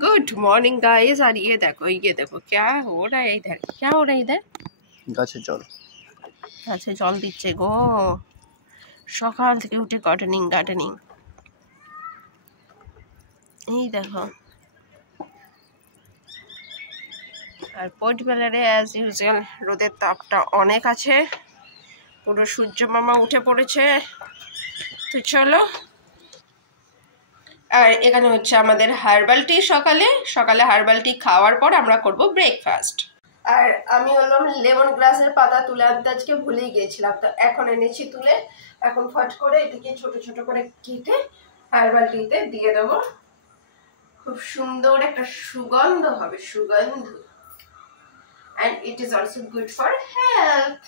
Good morning guys. और ये देखो क्या हो रहा है इधर, क्या हो रहा है इधर? গাছে জল দিচ্ছে গো, সকাল থেকে উঠে গার্ডেনিং। এই দেখো, আর পোর্টবেলারে অ্যাজ ইউজুয়াল রোদের তাপটা অনেক আছে, পুরো সূর্য মামা উঠে পড়েছে। তো চলো, আর এখানে হচ্ছে আমাদের হার্বাল টি। সকালে হার্বাল টি খাওয়ার পর আমরা করব ব্রেকফাস্ট। আর আমি হলাম লেমন গ্রাসের পাতা তুলে আনতে আজকে ভুলেই গিয়েছিলাম, তো এখন এনেছি তুলে। এখন ফট করে এটিকে ছোট ছোট করে কেটে হার্বাল টিতে দিয়ে দেবো। খুব সুন্দর একটা সুগন্ধ হবে, সুগন্ধ। and it is also good for health.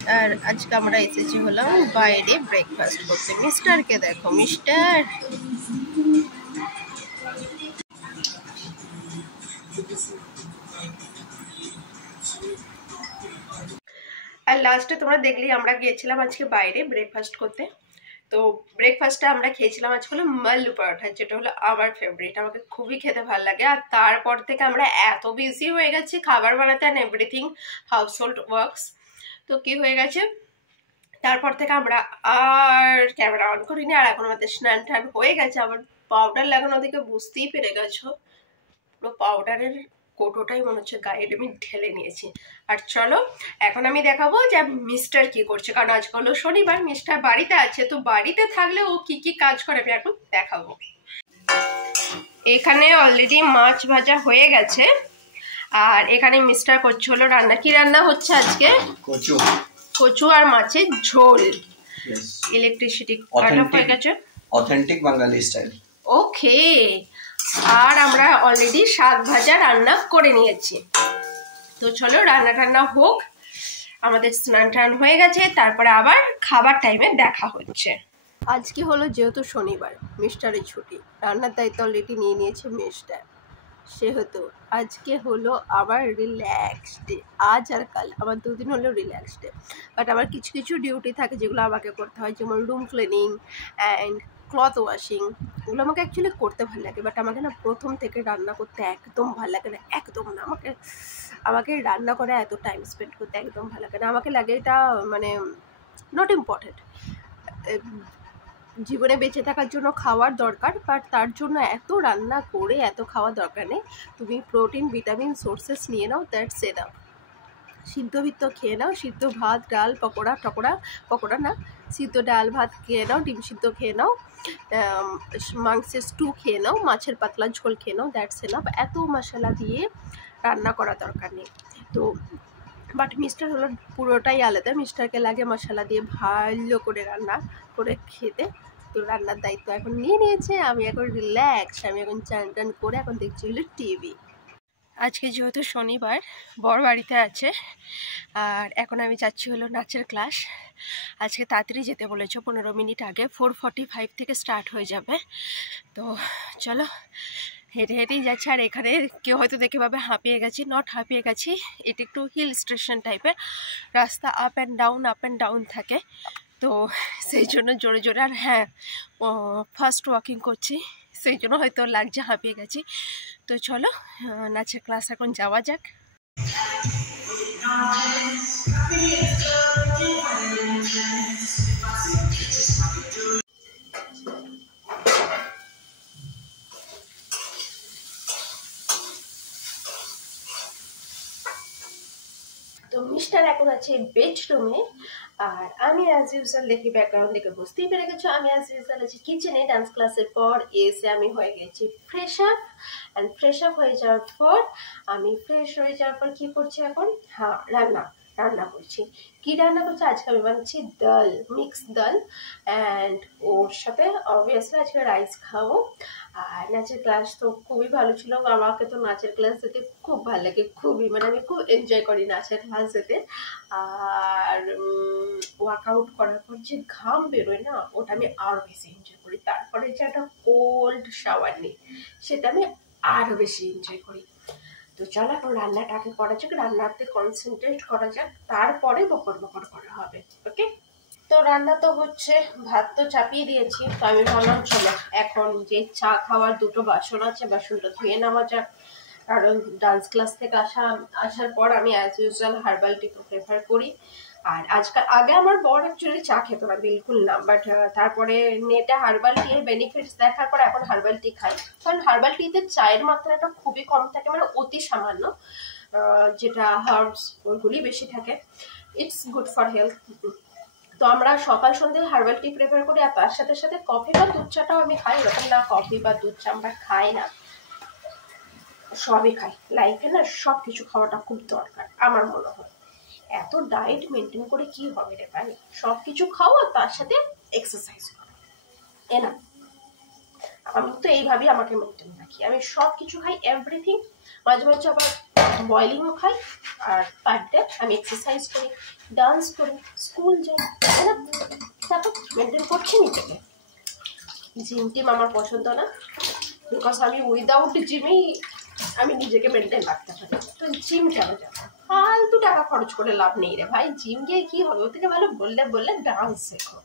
আর আজকে আমরা এসেছি হলাম বাইরে ব্রেকফাস্ট করতে। মিস্টারকে দেখো, মিস্টার আর লাস্টে তোমরা দেখলেই আমরা গিয়েছিলাম আজকে বাইরে ব্রেকফাস্ট করতে। তো ব্রেকফাস্টে আমরা খেয়েছিলাম আজকে হলো মাল্লু পরোটা, যেটা হলো আমার ফেভারিট, আমাকে খুবই খেতে ভালো লাগে। আর তারপর থেকে আমরা এত বিজি হয়ে গেছি খাবার বানাতে and everything, house hold works. তো কি হয়ে গেছে, তারপর থেকে আমরা আর ক্যামেরা অন করিনি। আর এখন আমাদের স্নান টান হয়ে গেছে, আবার পাউডার লাগানো দিকে বুঝতেই পেরে গেছো, পুরো পাউডারের কোটোটাই মনে হচ্ছে গায়ে আমি ঢেলে নিয়েছি। আর চলো এখন আমি দেখাবো যে মিস্টার কি করছে, কারণ আজকে হলো শনিবার, মিস্টার বাড়িতে আছে। তো বাড়িতে থাকলে ও কি কি কাজ করে আমি এখন দেখাবো। এখানে অলরেডি মাছ ভাজা হয়ে গেছে, আর এখানে মিস্টার করছে হলো রান্না। কি রান্না হচ্ছে আজকে? কচু আর মাছের ঝোল। ইলেকট্রিসিটি কাট অফ হয়ে গেছে, অথেন্টিক বাঙালি স্টাইল। ওকে। আর আমরা অলরেডি শাক ভাজা রান্না করে নিয়েছি। তো চলো রান্না টান্না হোক, আমাদের স্নান টান হয়ে গেছে, তারপরে আবার খাবার টাইমে দেখা হচ্ছে। আজকে হলো যেহেতু শনিবার, মিস্টারের ছুটি, রান্নার দায়িত্ব অলরেডি নিয়ে নিয়েছে মিস্টার, সেহেতু আজকে হলো আবার রিল্যাক্স ডে। আজ আর কাল আমার দুদিন হলো রিল্যাক্স ডে, বাট আমার কিছু কিছু ডিউটি থাকে যেগুলো আমাকে করতে হয়, যেমন room cleaning and cloth washing. এগুলো আমাকে অ্যাকচুয়ালি করতে ভালো লাগে, বাট আমাকে না প্রথম থেকে রান্না করতে একদম ভালো লাগে না, একদম না। আমাকে রান্না করে এত টাইম স্পেন্ড করতে একদম ভালো লাগে না। আমাকে লাগে এটা মানে নট ইম্পর্টেন্ট। জীবনে বেঁচে থাকার জন্য খাওয়ার দরকার, বাট তার জন্য এত রান্না করে এত খাওয়া দরকার নেই। তুমি প্রোটিন ভিটামিন সোর্সেস নিয়ে নাও, দ্যাটস এনাফ। সিদ্ধ ভিত্ত খেয়ে নাও, সিদ্ধ ভাত ডাল পকোড়া না, সিদ্ধ ডাল ভাত খেয়ে নাও, ডিম সিদ্ধ খেয়ে নাও, মাংসের স্টু খেয়ে নাও, মাছের পাতলা ঝোল খেয়ে নাও, দ্যাটস এনাফ। এত মশলা দিয়ে রান্না করা দরকার নেই। তো বাট মিস্টার হলো পুরোটাই আলাদা, মিস্টারকে লাগে মশলা দিয়ে ভালো করে রান্না করে খেতে। তো রান্নার দায়িত্ব এখন নিয়ে নিয়েছে, আমি এখন রিল্যাক্স, আমি এখন চান টান করে এখন দেখছি হলো টিভি। আজকে যেহেতু শনিবার, বর বাড়িতে আছে, আর এখন আমি যাচ্ছি হলো নাচের ক্লাস। আজকে তাড়াতাড়ি যেতে বলেছো, 15 মিনিট আগে, 4:45 থেকে স্টার্ট হয়ে যাবে। তো চলো হেঁটে হেঁটেই যাচ্ছে। আর এখানে কেউ হয়তো দেখে পাবে হাঁপিয়ে গেছি, নট হাঁপিয়ে গেছি, এটা একটু হিল স্টেশন টাইপের রাস্তা, আপ অ্যান্ড ডাউন থাকে, তো সেই জন্য জোরে জোরে। আর হ্যাঁ, ফার্স্ট ওয়াকিং করছি, সেই জন্য হয়তো লাগছে হাঁপিয়ে গেছি। তো চলো নাচের ক্লাস এখন যাওয়া যাক। তো মিস্টার এখন আছে বেডরুমে, আর আমি অ্যাজ ইউজুয়াল দেখি ব্যাকগ্রাউন্ড দেখে বুঝতেই পেরে গেছো, আমি অ্যাজ ইউজুয়াল আছি কিচেনে। ডান্স ক্লাসের পর এসে আমি হয়ে গেছি fresh up, and fresh up হয়ে যাওয়ার পর আমি ফ্রেশ হয়ে যাওয়ার পর কী করছি এখন? হ্যাঁ, রান্না করছি। কি রান্না করছি আজকে? আমি বানাচ্ছি ডাল, মিক্স ডাল, অ্যান্ড ওর সাথে অবভিয়াসলি আজকে রাইস খাবো। আর নাচের ক্লাস তো খুবই ভালো ছিল, আমাকে তো নাচের ক্লাস যেতে খুব ভালো লাগে, খুবই, মানে আমি খুব এনজয় করি নাচের ক্লাস যেতে। আর ওয়ার্কআউট করার পর যে ঘাম বেরোয় না, ওটা আমি আরও বেশি এনজয় করি। তারপরে যে একটা কোল্ড শাওয়ার নিই, সেটা আমি আরও বেশি এনজয় করি। তো চলো এখন রান্নাটাকে করা যাক, রান্নাতে কনসেন্ট্রেট করা যাক, তারপরে বকর বকর করা হবে। ওকে, তো রান্না তো হচ্ছে, ভাত তো চাপিয়ে দিয়েছি। তো আমি ভাবলাম চলো এখন যে চা খাওয়ার দুটো বাসন আছে, বাসনটা ধুয়ে নেওয়া যাক। কারণ ডান্স ক্লাস থেকে আসার পর আমি as usual herbal tea prefer করি। আর আগে আমার বর অ্যাকচুয়ালি চা খেত না, বিলকুল না, বাট তারপরে নেটে হার্বাল টি এর বেনিফিটস দেখার পর এখন হার্বাল টি খাই। কারণ হার্বাল টিতে চায়ের মাত্রাটা খুবই কম থাকে, মানে অতি সামান্য, যেটা হার্বস ওইগুলি বেশি থাকে। It's good for health. তো আমরা সকাল সন্ধ্যে হার্বাল টি প্রেফার করি, আর তার সাথে সাথে কফি বা দুধ চাটাও আমি খাই। এরকম না কফি বা দুধ চা আমরা খাই না, সবই খাই। লাইফে না সব কিছু খাওয়াটা খুব দরকার আমার মনে হয়। এত ডায়েট মেনটেন করে কি হবে রে ভাই, সব কিছু খাও আর তার সাথে এক্সারসাইজ করো, না? আমি তো এইভাবেই আমাকে মেনটেন রাখি, আমি সব কিছু খাই, এভরিথিং। মাঝে মাঝে আবার বয়েলিংও খাই, আর পার ডে আমি এক্সারসাইজ করি, ডান্স করি, স্কুল যাই, তাই না? দেখো মেনটেন করছি নিজেকে। জিম টিম আমার পছন্দ না, বিকজ আমি উইদাউট জিমেই আমি নিজেকে মেনটেন রাখতে পারি। তো জিম কেন যাবো, ফালতু টাকা খরচ করে লাভ নেই রে ভাই। জিম গিয়ে কি হবে, ওর থেকে ভালো বললে ডান্স শেখো।